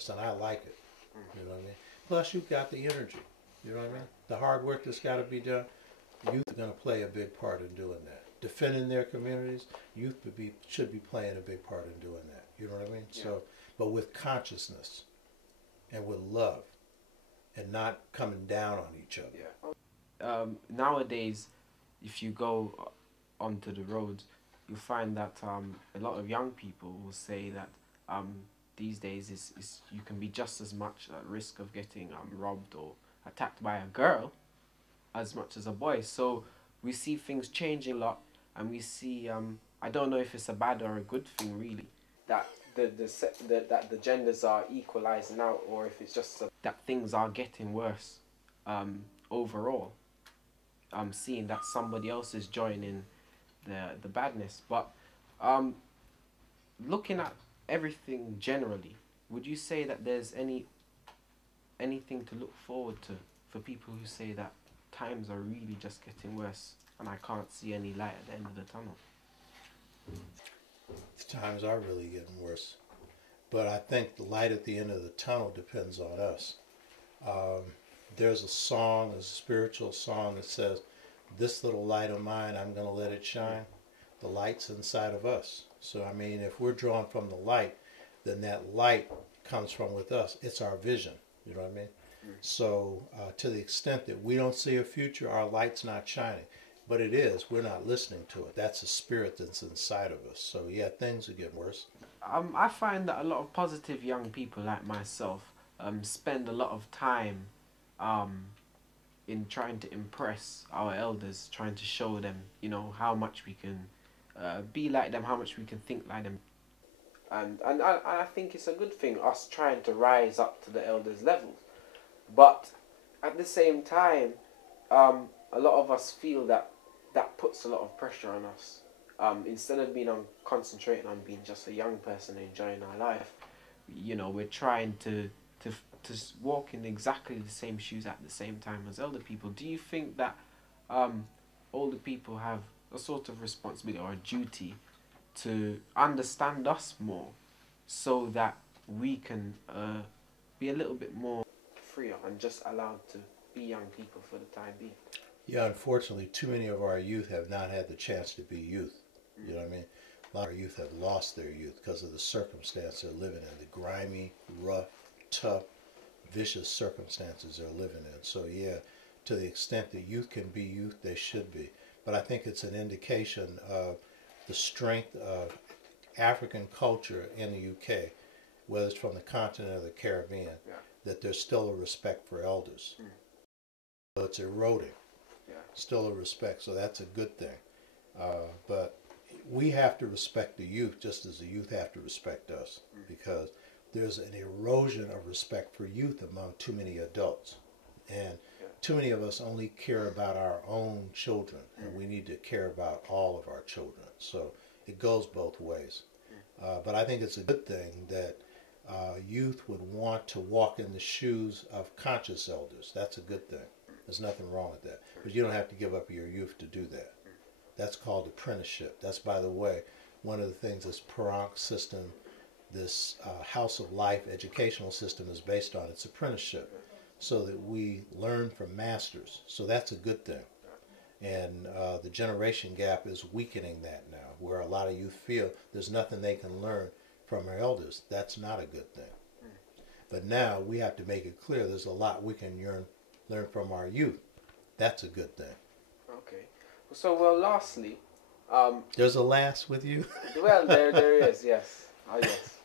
this, and I like it. You know what I mean? Plus, you've got the energy. You know what I mean? The hard work that's got to be done. Youth are going to play a big part in doing that. Defending their communities, youth should be playing a big part in doing that. You know what I mean? Yeah. So, but with consciousness and with love, and not coming down on each other. Yeah. Nowadays, if you go onto the roads, you'll find that a lot of young people will say that these days is you can be just as much at risk of getting robbed or attacked by a girl as much as a boy. So we see things changing a lot, and we see I don't know if it's a bad or a good thing really, that that the genders are equalizing now, or if it's just that things are getting worse overall. I'm seeing that somebody else is joining the badness. But looking at everything generally, would you say that there's anything to look forward to for people who say that times are really just getting worse and I can't see any light at the end of the tunnel? Times are really getting worse, but I think the light at the end of the tunnel depends on us. There's a song, a spiritual song that says, "This little light of mine, I'm going to let it shine." The light's inside of us. So I mean, if we're drawn from the light, then that light comes from with us. It's our vision. You know what I mean? So to the extent that we don't see a future, our light's not shining. But it is. We're not listening to it. That's a spirit that's inside of us. So yeah, things are getting worse. I find that a lot of positive young people like myself spend a lot of time in trying to impress our elders, trying to show them, you know, how much we can be like them, how much we can think like them. And I think it's a good thing, us trying to rise up to the elders' levels. But at the same time, a lot of us feel that puts a lot of pressure on us. Instead of concentrating on being just a young person enjoying our life, you know, we're trying to walk in exactly the same shoes at the same time as elder people. Do you think that older people have a sort of responsibility or a duty to understand us more, so that we can be a little bit more freer and just allowed to be young people for the time being? Yeah, unfortunately, too many of our youth have not had the chance to be youth. You know what I mean? A lot of our youth have lost their youth because of the circumstance they're living in, the grimy, rough, tough, vicious circumstances they're living in. So yeah, to the extent that youth can be youth, they should be. But I think it's an indication of the strength of African culture in the UK, whether it's from the continent or the Caribbean, that there's still a respect for elders. So it's eroding. Still a respect, so that's a good thing. But we have to respect the youth just as the youth have to respect us, because there's an erosion of respect for youth among too many adults. And too many of us only care about our own children, and we need to care about all of our children. So it goes both ways. But I think it's a good thing that youth would want to walk in the shoes of conscious elders. That's a good thing. There's nothing wrong with that. But you don't have to give up your youth to do that. That's called apprenticeship. That's, by the way, one of the things this Parank system, this House of Life educational system is based on. It's apprenticeship, so that we learn from masters. So that's a good thing. And the generation gap is weakening that now, where a lot of youth feel there's nothing they can learn from our elders. That's not a good thing. But now we have to make it clear there's a lot we can learn from our youth. That's a good thing. Okay. So, well, lastly... there's a last with you? Well, there is, yes. Yes.